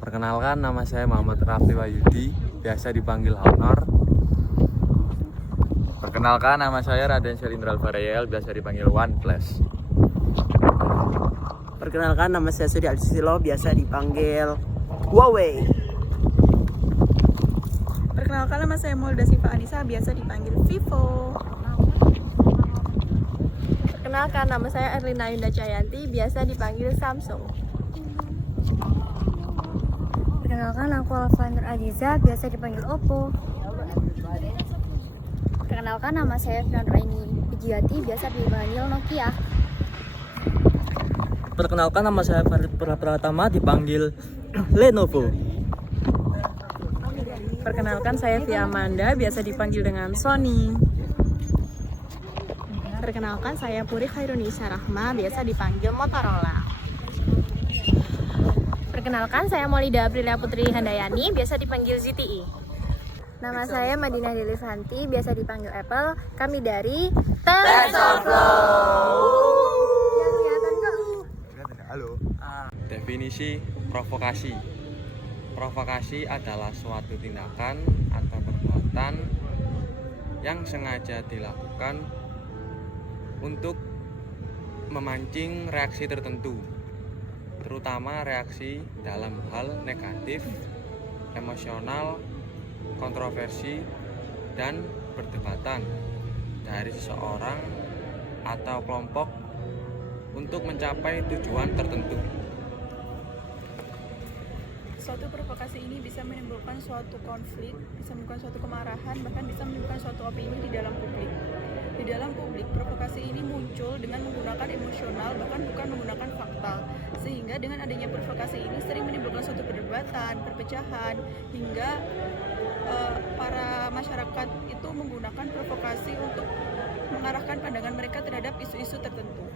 Perkenalkan, nama saya Muhammad Rafli Wahyudi, biasa dipanggil Honor. Perkenalkan, nama saya Raden Shelindra Alvarayel, biasa dipanggil One Plus. Perkenalkan, nama saya Sudi Al-Silo, biasa dipanggil Huawei. Perkenalkan, nama saya Molda Siva Anissa, biasa dipanggil Vivo. Perkenalkan, nama saya Erlina Yunda Cayanti, biasa dipanggil Samsung. Perkenalkan, aku Alfan Adiza, biasa dipanggil Oppo. Perkenalkan, nama saya Fiona Raini Pujiati, biasa dipanggil Nokia. Perkenalkan, nama saya Farid Pratama, dipanggil Lenovo. Perkenalkan, saya Via Amanda, biasa dipanggil dengan Sony. Perkenalkan, saya Puri Khairunisa Rahma, biasa dipanggil Motorola. Perkenalkan, saya Maulida Aprilia Putri Handayani, biasa dipanggil ZTE. Nama saya Madinah Delivanti, biasa dipanggil Apple. Kami dari Definisi provokasi. Provokasi adalah suatu tindakan atau perbuatan yang sengaja dilakukan untuk memancing reaksi tertentu, terutama reaksi dalam hal negatif, emosional, kontroversi, dan perdebatan dari seseorang atau kelompok untuk mencapai tujuan tertentu. Suatu provokasi ini bisa menimbulkan suatu konflik, bisa menimbulkan suatu kemarahan, bahkan bisa menimbulkan suatu opini di dalam publik. Di dalam publik, provokasi ini muncul dengan menggunakan emosional, bahkan bukan menggunakan fakta. Sehingga dengan adanya provokasi ini sering menimbulkan suatu perdebatan, perpecahan, hingga para masyarakat itu menggunakan provokasi untuk mengarahkan pandangan mereka terhadap isu-isu tertentu.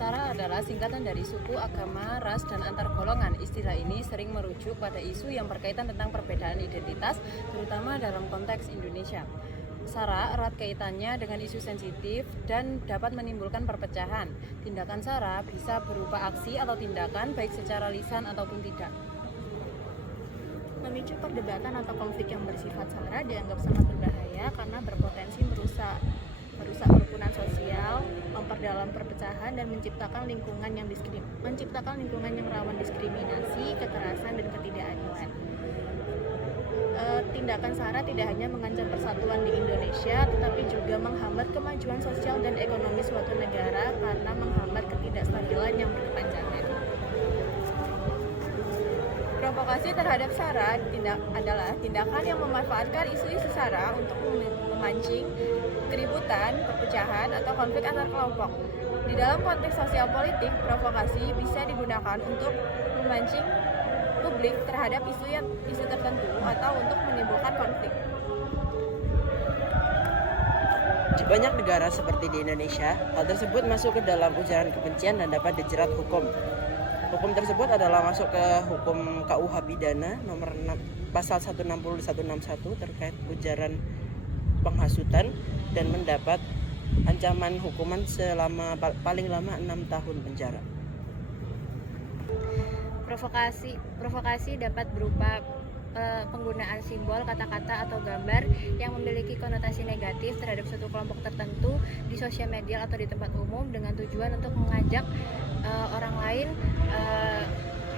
SARA adalah singkatan dari suku, agama, ras, dan antar golongan. Istilah ini sering merujuk pada isu yang berkaitan tentang perbedaan identitas, terutama dalam konteks Indonesia. SARA erat kaitannya dengan isu sensitif dan dapat menimbulkan perpecahan. Tindakan SARA bisa berupa aksi atau tindakan, baik secara lisan ataupun tidak. Memicu perdebatan atau konflik yang bersifat SARA dianggap sangat berbahaya karena berpotensi merusak kerukunan sosial, memperdalam perpecahan, dan menciptakan lingkungan yang rawan diskriminasi, kekerasan, dan ketidakadilan. Tindakan SARA tidak hanya mengancam persatuan di Indonesia, tetapi juga menghambat kemajuan sosial dan ekonomi suatu negara karena menghambat ketidakstabilan yang berkepanjangan. Provokasi terhadap SARA adalah tindakan yang memanfaatkan isu-isu SARA untuk memancing keributan, perpecahan, atau konflik antar kelompok. Di dalam konteks sosial politik, provokasi bisa digunakan untuk memancing publik terhadap isu tertentu atau untuk menimbulkan konflik. Di banyak negara seperti di Indonesia, hal tersebut masuk ke dalam ujaran kebencian dan dapat dijerat hukum. Hukum tersebut adalah masuk ke hukum KUH Pidana nomor 6, pasal 160-161 terkait ujaran penghasutan dan mendapat ancaman hukuman selama paling lama 6 tahun penjara. Provokasi dapat berupa penggunaan simbol, kata-kata, atau gambar yang memiliki konotasi negatif terhadap suatu kelompok tertentu di sosial media atau di tempat umum dengan tujuan untuk mengajak orang lain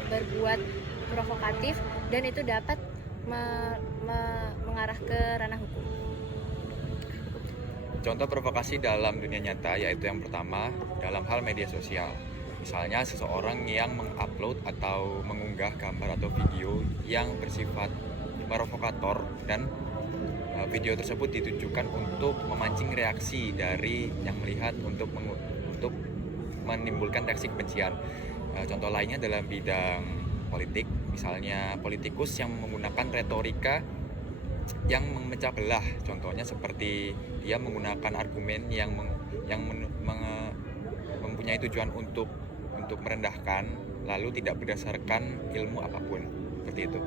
berbuat provokatif, dan itu dapat mengarah ke ranah hukum. Contoh provokasi dalam dunia nyata yaitu yang pertama dalam hal media sosial. Misalnya seseorang yang mengupload atau mengunggah gambar atau video yang bersifat provokator dan video tersebut ditujukan untuk memancing reaksi dari yang melihat untuk menimbulkan reaksi kebencian. Contoh lainnya dalam bidang politik, misalnya politikus yang menggunakan retorika yang memecah belah, contohnya seperti dia menggunakan argumen yang mempunyai tujuan untuk merendahkan, lalu tidak berdasarkan ilmu apapun, seperti itu.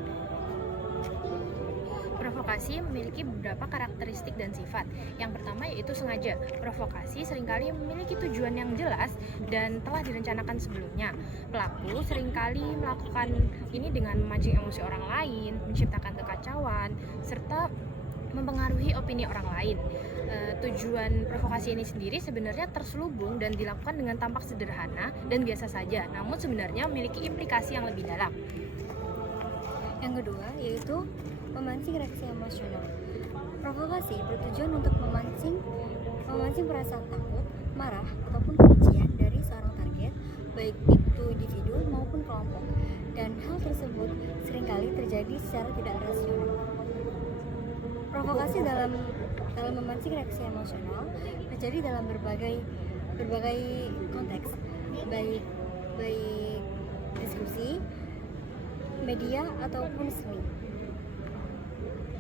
Provokasi memiliki beberapa karakteristik dan sifat. Yang pertama yaitu sengaja. Provokasi seringkali memiliki tujuan yang jelas dan telah direncanakan sebelumnya. Pelaku seringkali melakukan ini dengan memancing emosi orang lain, menciptakan kekacauan, serta mempengaruhi opini orang lain. Tujuan provokasi ini sendiri sebenarnya terselubung dan dilakukan dengan tampak sederhana dan biasa saja, namun sebenarnya memiliki implikasi yang lebih dalam. Yang kedua yaitu memancing reaksi emosional. Provokasi bertujuan untuk memancing perasaan takut, marah, ataupun kebencian dari seorang target, baik itu individu maupun kelompok. Dan hal tersebut seringkali terjadi secara tidak rasional. Provokasi dalam memancing reaksi emosional terjadi dalam berbagai konteks, baik diskusi, media ataupun seni.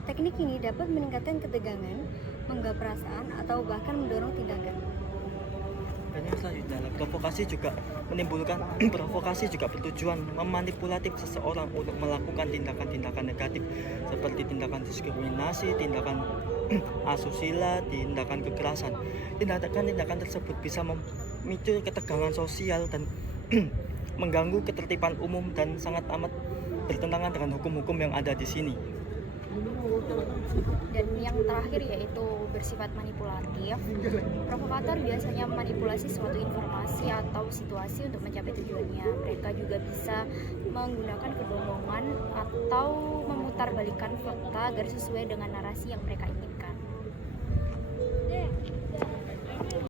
Teknik ini dapat meningkatkan ketegangan, menggap perasaan, atau bahkan mendorong tindakan. Dan yang selanjutnya, provokasi juga bertujuan memanipulatif seseorang untuk melakukan tindakan-tindakan negatif seperti tindakan diskriminasi, tindakan asusila, tindakan kekerasan. Tindakan-tindakan tersebut bisa memicu ketegangan sosial dan mengganggu ketertiban umum dan sangat amat bertentangan dengan hukum-hukum yang ada di sini. Dan yang terakhir yaitu bersifat manipulatif. Provokator biasanya memanipulasi suatu informasi atau situasi untuk mencapai tujuannya. Mereka juga bisa menggunakan kebohongan atau memutarbalikkan fakta agar sesuai dengan narasi yang mereka inginkan.